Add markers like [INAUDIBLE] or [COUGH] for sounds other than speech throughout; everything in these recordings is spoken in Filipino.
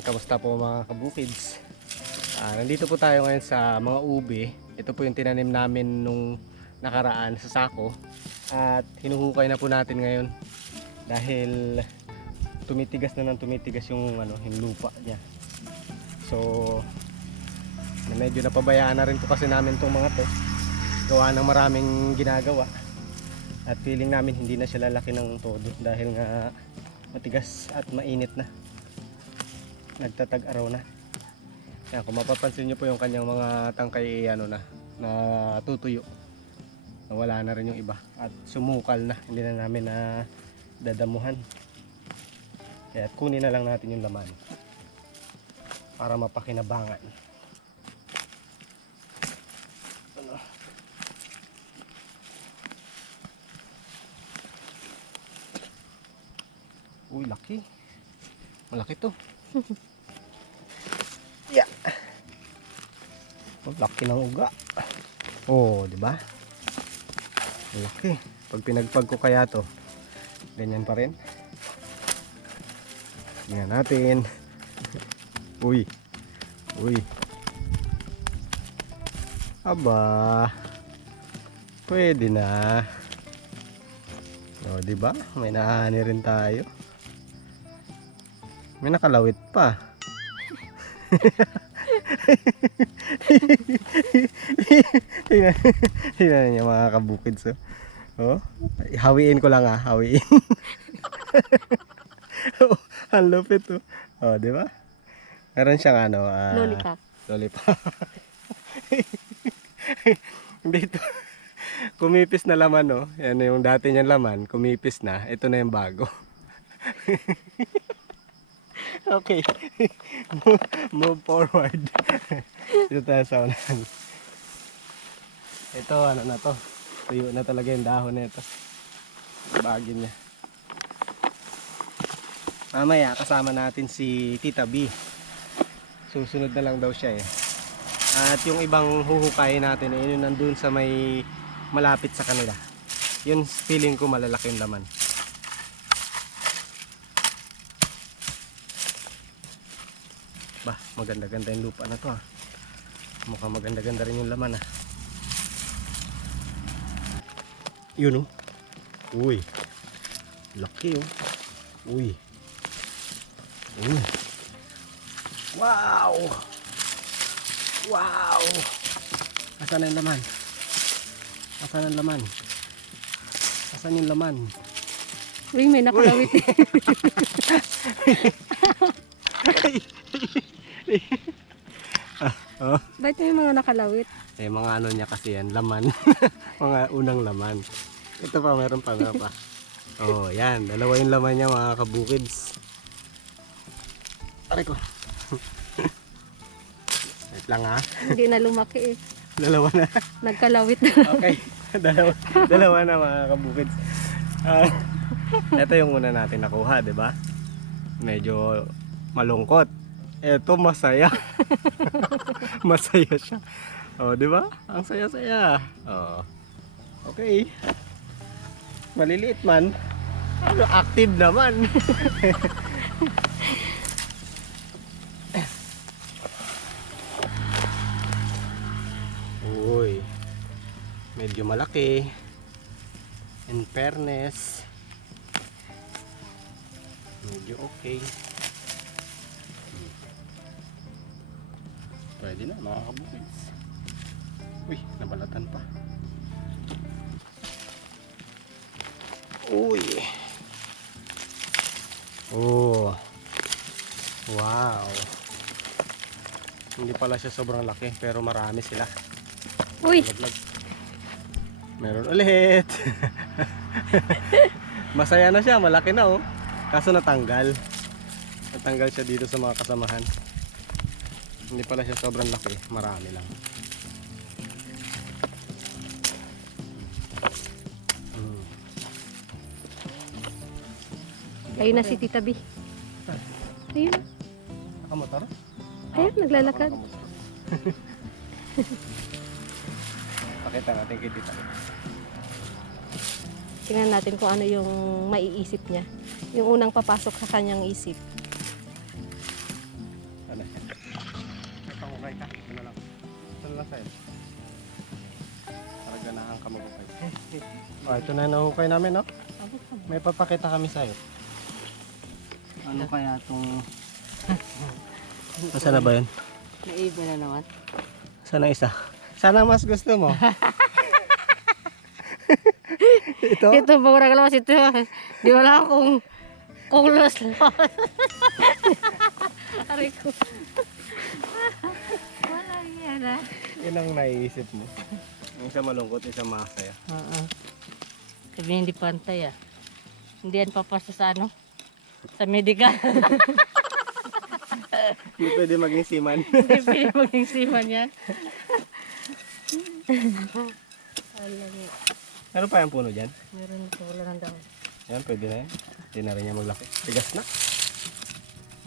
Ayan, kamusta po mga kabukids? Ah, nandito po tayo ngayon sa mga ube. Ito po yung tinanim namin nung nakaraan sa sako. At hinuhukay na po natin ngayon dahil tumitigas na ng tumitigas yung ano, yung lupa niya. So, medyo napabayaan na rin po kasi namin tong mga to. Gawa ng maraming ginagawa. At feeling namin hindi na siya lalaki ng todo dahil nga matigas at mainit na nagtatag araw na. Yan, kung mapapansin nyo po yung kanyang mga tangkay ano na na tutuyo nawala na rin yung iba at sumukal na. Hindi na namin na dadamuhan. Kaya kunin na lang natin yung laman para mapakinabangan. Ano? Uy laki. Malaki to [LAUGHS] laki ng uga. Oh, di ba? Laki. Pag pinagpag ko kaya to, ganyan pa rin. Tingnan natin. Uy. Uy. Aba. Pwede na. Oh, di ba? May naani rin tayo. May nakalawit pa. [LAUGHS] tingnan, [LAUGHS] tingnan niyo mga kabukids. Oh. oh. Hawiin ko lang ah, hawiin. [LAUGHS] oh, ang lupit oh. Oh, di ba? Meron siyang ano, ah, Lollipop. Lollipop. [LAUGHS] Dito. Kumipis na laman oh. Yan yung dati niyang laman, kumipis na. Ito na yung bago. Okay. [LAUGHS] move, forward. [LAUGHS] Dito tayo sa unahan. Ito ano na to. Tuyo na talaga yung dahon na ito. Bagin niya. Mamaya kasama natin si Tita B. Susunod na lang daw siya eh. At yung ibang huhukayin natin eh, yun nandun sa may malapit sa kanila. Yun feeling ko malalaki yung laman. Bah, maganda-ganda yung lupa na to ah. Mukhang maganda-ganda rin yung laman ah. Yun oh. Uy. Laki oh. Uy. Uy. Wow! Wow! Asan ang laman? Asan ang laman? Asan yung laman? Uy, may nakalawit. [LAUGHS] [LAUGHS] [LAUGHS] oh. [LAUGHS] Ba't may mga nakalawit? Eh, mga ano niya kasi yan, laman. [LAUGHS] mga unang laman. Ito pa, meron pa, meron pa. [LAUGHS] Oh, yan. Dalawa yung laman niya, mga kabukids. Aray ko. Wait lang ha. Hindi na lumaki eh. Dalawa na. Nagkalawit na. Okay. dalawa, dalawa na mga kabukids. Ah, ito yung una natin nakuha, di ba? Medyo malungkot. Ito masaya. [LAUGHS] masaya siya. Oh, di ba? Ang saya-saya. Oh. Okay. Maliliit man. Pero active naman. [LAUGHS] Uy. Medyo malaki. In fairness. Medyo okay. Pwede na mga kabukids. Uy, nabalatan pa. Uy. Oh. Wow. Hindi pala siya sobrang laki pero marami sila. Uy, Laglag. Meron ulit. [LAUGHS] Masaya na siya, malaki na oh. Kaso natanggal. Natanggal siya dito sa mga kasamahan. Hindi pala siya sobrang laki, marami lang. Hmm. ayun na si Tita B. Ayun. Nakamotor? Ayun, naglalakad. [LAUGHS] Pakita natin kay Tita. Tingnan natin kung ano yung maiisip niya. Yung unang papasok sa kanyang isip. Na sa'yo. Para ganahan ka magupay. [LAUGHS] oh, ito na yung nahukay namin, no? May papakita kami sa'yo. Ano kaya itong... Saan na ba yun? Naiba na naman. Saan ang isa? Sana mas gusto mo. [LAUGHS] ito? Ito, bagurang lawas ito. Di wala akong kung los lawas. [LAUGHS] Aray ko. Wala yan ah. Yun ang naiisip mo. [LAUGHS] Isa malungkot, isa masaya. Oo. Sabi hindi pantay ah. Hindi yan papasa sa ano? Sa medical. [LAUGHS] Hindi pwede maging siman. [LAUGHS] Hindi pwede maging siman yan. Alam mo. Ano pa yung puno dyan? Meron ito. Wala nang daw. Yan, pwede na yan. Hindi na rin niya maglaki. Tigas na.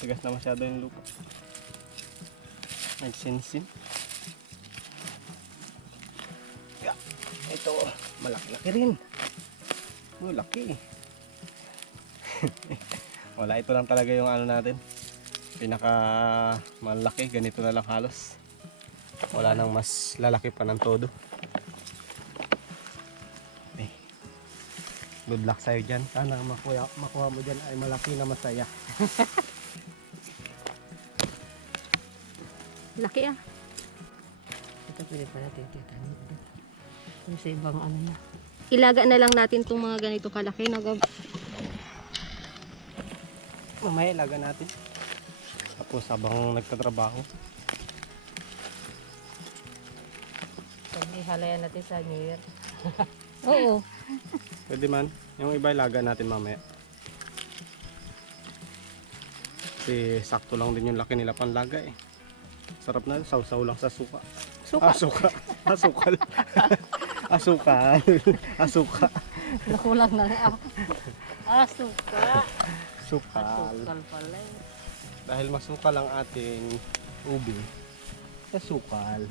Tigas na masyado yung lupa. Nagsinsin. Malaki-laki rin. Oh, laki. [LAUGHS] Wala, ito lang talaga yung ano natin. Pinaka malaki, ganito na lang halos. Wala nang mas lalaki pa ng todo. Eh, Good luck sa'yo dyan. Sana makuha, makuha mo dyan ay malaki na masaya. [LAUGHS] Laki ah. Ito pwede pa natin titanim. Ito sa ibang ano na. Ilaga na lang natin itong mga ganito kalaki. Nag Mamaya ilaga natin. Tapos habang nagtatrabaho, Pwede halayan natin sa New Year. [LAUGHS] Oo. pwede man. Yung iba ilaga natin mamaya. Kasi sakto lang din yung laki nila panlaga eh. Sarap na, sausaw lang sa suka. Suka. Ah, suka. [LAUGHS] [LAUGHS] [LAUGHS] Asukal. Asukal. Asuka. Nakulang na nga. Suka. Sukal. Asukal pala eh. Dahil masukal ang ating ubi, sa sukal.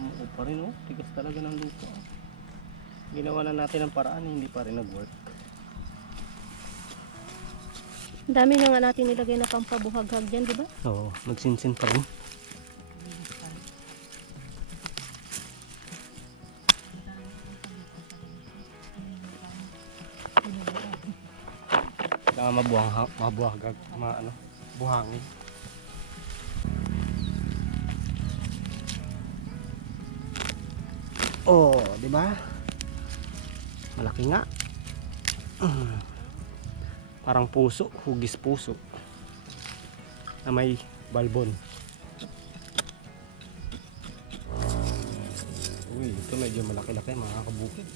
Umuo pa rin oh, tigas talaga ng lupa. Ginawa na natin ang paraan, hindi pa rin nag-work. Dami na nga natin nilagay na pampabuhaghag dyan, di ba? Oo, magsinsin pa rin. Kaya mabuhang, mabuhagag, ma, ano, buhangin. Oh, di ba? Malaki nga. Mm. Parang puso, hugis puso na may balbon. Uy, ito medyo malaki-laki mga kabukid.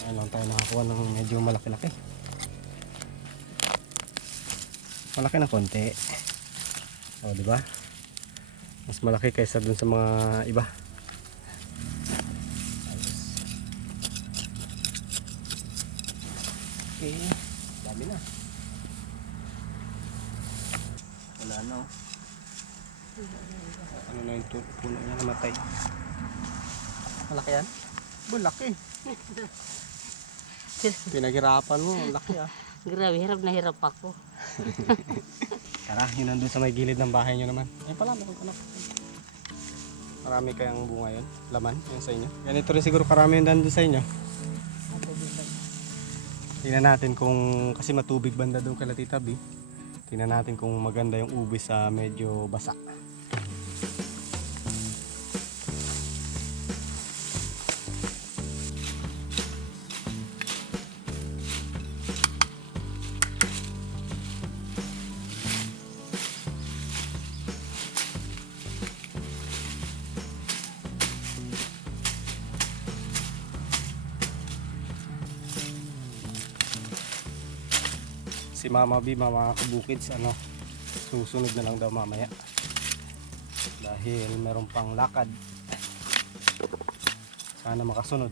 Ayan lang tayo nakakuha ng medyo malaki-laki. Malaki na konti. O, di ba? Mas malaki kaysa dun sa mga iba. Okay, dami na. Wala na oh. Ano na yung tu- puno niya namatay. Malaki yan? Malaki. [LAUGHS] Pinaghirapan mo, laki ah. Grabe, hirap na hirap ako. [LAUGHS] Tara, yun nandun sa may gilid ng bahay nyo naman. Ay pala, meron ka na. Marami kayang bunga yun. Laman, yun sa inyo. Ganito rin siguro karami yung nandun sa inyo. Tingnan natin kung, kasi matubig banda doon kala Tita B. Tingnan natin kung maganda yung ubi sa medyo basa. Si Mama B, mga kabukids, ano, susunod na lang daw mamaya. Dahil meron pang lakad. Sana makasunod.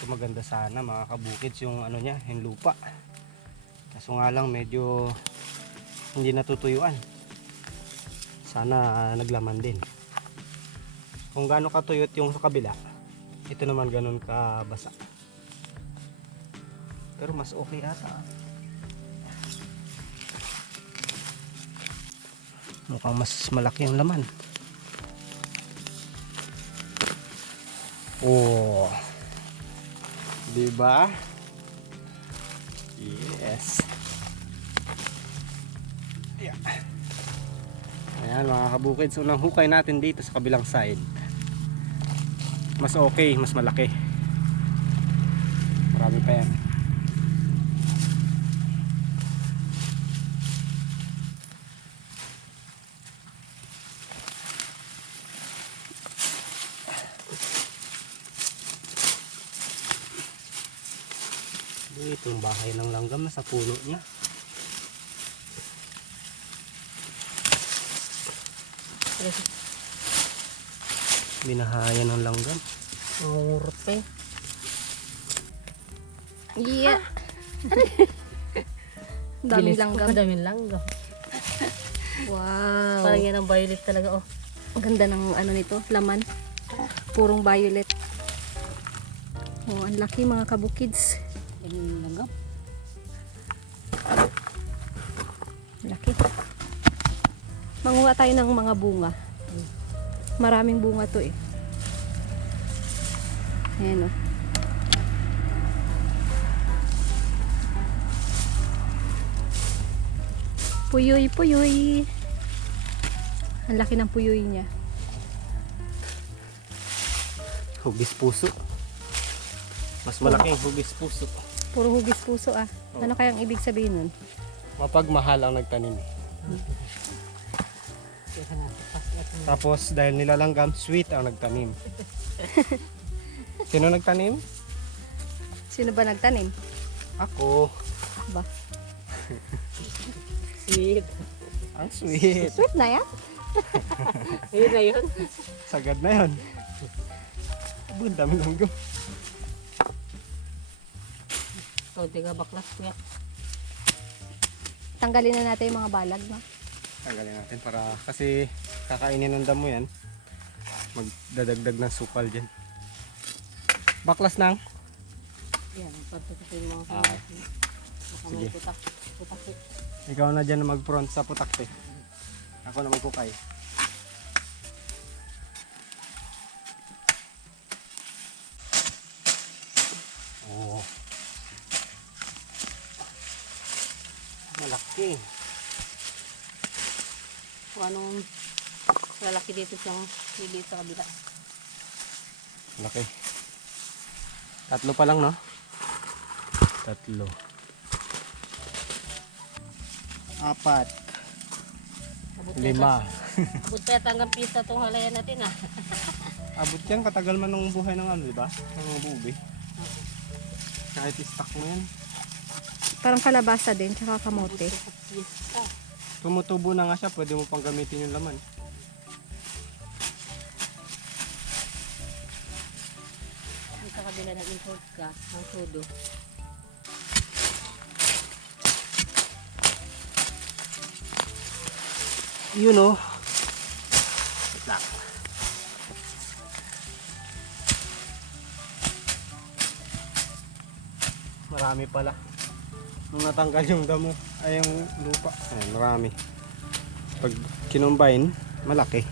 Ito maganda sana mga kabukids yung ano niya, yung lupa. Kaso nga lang medyo hindi natutuyuan. Sana ah, naglaman din. Kung gaano katuyot yung sa kabila, ito naman ganun kabasa. Pero mas okay ata. Mukhang mas malaki ang laman. Oh. 'Di ba? Yes. Yeah. Ayan mga kabukid. So, unang hukay natin dito sa kabilang side. Mas okay, mas malaki. Marami pa yan. Dito yung bahay ng langgam na sa puno niya. Binahayan ng langgam. Ngurot eh. Yeah. Daming langgam. Daming langgam. Wow. Parang yan ang violet talaga oh. Ang ganda ng ano nito, laman. Purong violet. Oh, ang laki mga kabukids. Daming langgam. Laki. Manguha tayo ng mga bunga. Maraming bunga to eh. Ayan oh. Puyoy, puyoy. Ang laki ng puyoy niya. Hugis puso. Mas malaking hugis puso. Puro hugis puso ah. Ano kayang ibig sabihin nun? Mapagmahal ang nagtanim. eh. At Tapos dahil nilalanggam, sweet ang nagtanim. Sino nagtanim? Sino ba nagtanim? Ako. Ba? [LAUGHS] sweet. Ang sweet. Sweet na yan? [LAUGHS] Ayun na yun. Sagad na yun. Abo, ang dami langgam. Kaunti nga baklas kuya. Tanggalin na natin yung mga balag, no? Tanggalin natin para kasi kakainin ng damo yan. Magdadagdag ng sukal dyan. Baklas nang. Yan, yung mga Ah, sige. putak. Putak eh. Ikaw na dyan na mag-front sa putakte. Ako na magkukay. Oh. Malaki. Kung anong lalaki dito siyang hili sa kabila. Malaki. Tatlo pa lang, no? Tatlo. Apat. Abot Lima. [LAUGHS] Abot pa yata hanggang pista itong halayan natin ah. Abot yan, katagal man ng buhay ng ano, di ba? Ng mga bubi. Kahit i-stock mo yan. Parang kalabasa din, tsaka kamote. Pista. Tumutubo na nga siya, pwede mo pang gamitin yung laman. Sa kabila ng import ka, ang sudo. Yun oh. Wait lang. Marami pala. Nung natanggal yung damo, ay yung lupa. Ayan, marami. Pag kinumbine, malaki.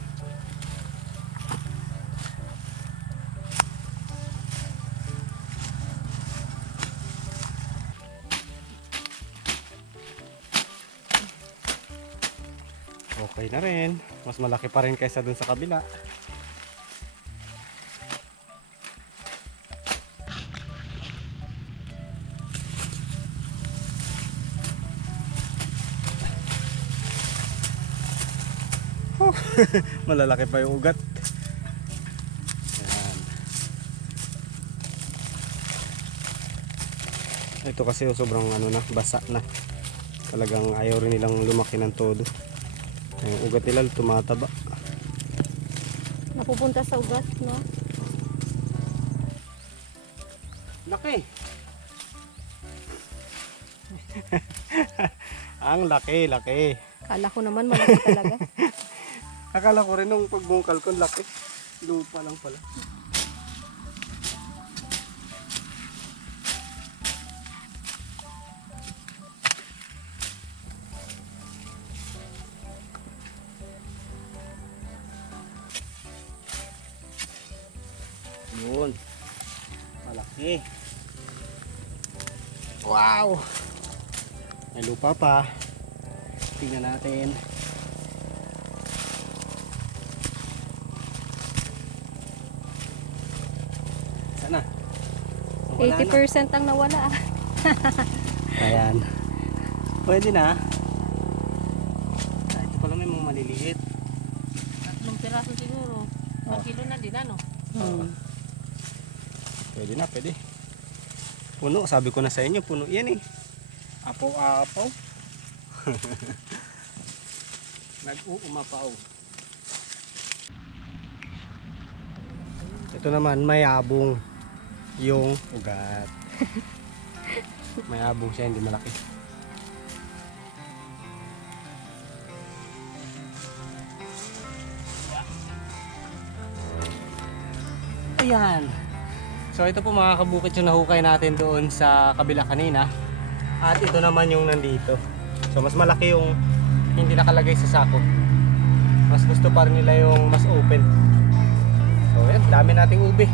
Okay na rin. Mas malaki pa rin kaysa dun sa kabila. [LAUGHS] Malalaki pa yung ugat. Ayan. Ito kasi sobrang ano na, basa na. Talagang ayaw rin nilang lumaki ng todo. Yung ugat nila tumataba. Napupunta sa ugat, no? Laki! [LAUGHS] Ang laki, laki. Kala ko naman malaki talaga. [LAUGHS] Akala ko rin nung pagbungkal ko, laki. Lupa lang pala. Yun. Malaki. Wow! May lupa pa. Tingnan natin. Sana. Wala na. 80% ang nawala. Ayan. Pwede na. Ah, ito pala may mga maliliit. Tatlong piraso siguro. Oh. Kilo na din ano. Oo. Pwede na, pwede. Puno, sabi ko na sa inyo, puno yan eh. Apaw-apaw. [LAUGHS] Nag-uumapaw. Ito naman, mayabong yung ugat. [LAUGHS] mayabong siya, hindi malaki. Ayan. So ito po mga kabukit yung nahukay natin doon sa kabila kanina. At ito naman yung nandito. So mas malaki yung hindi nakalagay sa sako. Mas gusto pa rin nila yung mas open. So yan, dami nating ube.